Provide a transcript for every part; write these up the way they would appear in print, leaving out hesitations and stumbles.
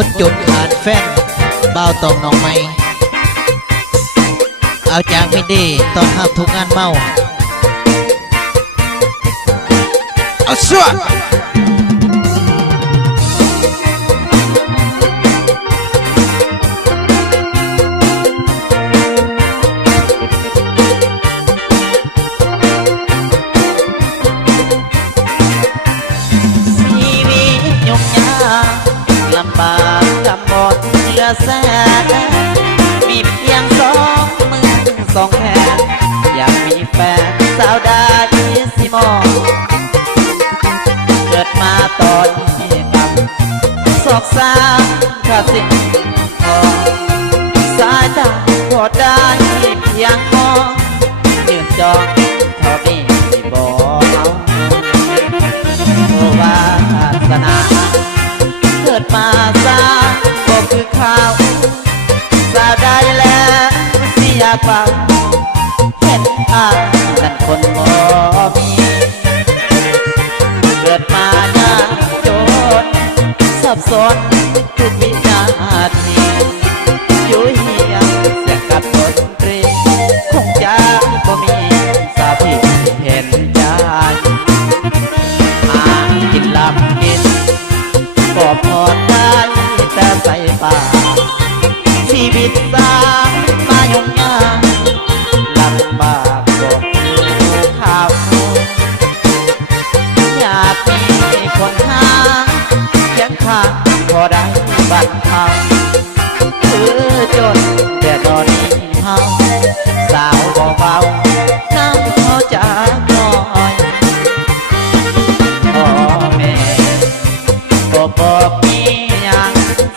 คนจุดขาดแฟนเบาตองน้องไม่เอาจากไม่ดีตอนห้ามทุกงานเมาเอาชัวลำบากกำบดเหลือแสนมีเพียงสองมือสองแขนอยากมีแฟนสาวดาอีสิมองเกิดมาตอนที่ต่ำศอกสามข้าสิ่งพอสายตาพอได้เพียงมองยืนจองเท่านี้บอกเอาโอวาสนาเกิดมาซาก็คือข่าวสาวได้แล้วสิอยากฟังเห็นนั่นคนบ่มีเกิดมายากจนสับสนทุกวินาทีอยู่เฮียงเสียงกับดนตรีคงจะบ่มีสาวที่เห็นใจหากินลำกินก็พอได้แต่ใส่ป่าชีวิตสามมายุ่งยากลำบากก็คือข้าวอยากมีคนหาเพียงข้างพอได้บัดเทาคือจนแต่ตอนนี้เฮาสาวเบาๆน้ำเขาจากน้อยพ่อแม่ก็บอกมีอย่าง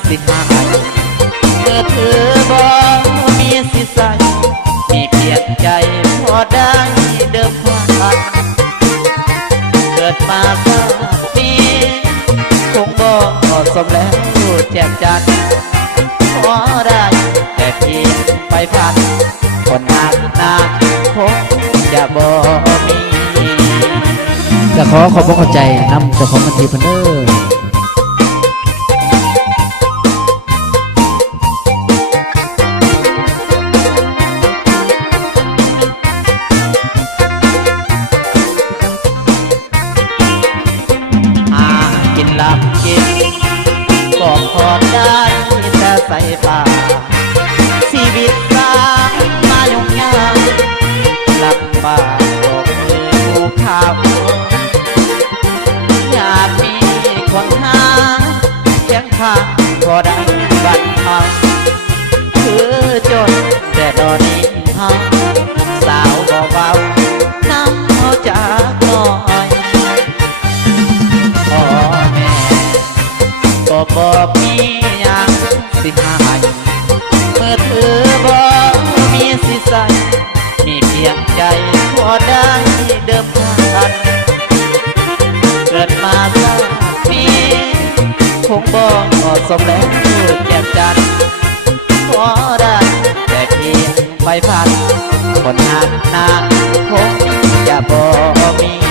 สิหายเมื่อเธอบอกมีสิใสมีเพียงใจพอได้เดิมพันเกิดมาชาตินี้คงบอกสมแล้วแจ่มจันทร์พอได้แต่เพียงไปพันคนหนักหนาคงจะบอกมีจะขอบเข้าใจนำเจ้าของบันทีพันเดอร์กินลับกินก็พอได้แต่ใส่ป่าชีวิตสามมายุ่งยากลำบากก็คือผู้ข้าวอยากมีคนหาเพียงข้างก็ได้บัดเทาคือจนแต่ตอนนี้เฮาสาวเบาๆน้ำเขาจากน้อยพ่อแม่ก็บอกมีอย่างสิหายเมื่อเธอบอกมีสิใสมีเพียงใจพอได้เดิมพันเกิดมาชาตินี้คงบอกสมแล้วแจ่มจันทร์พอได้แต่เพียงไปพันคนหักหน้าคงจะบอกมี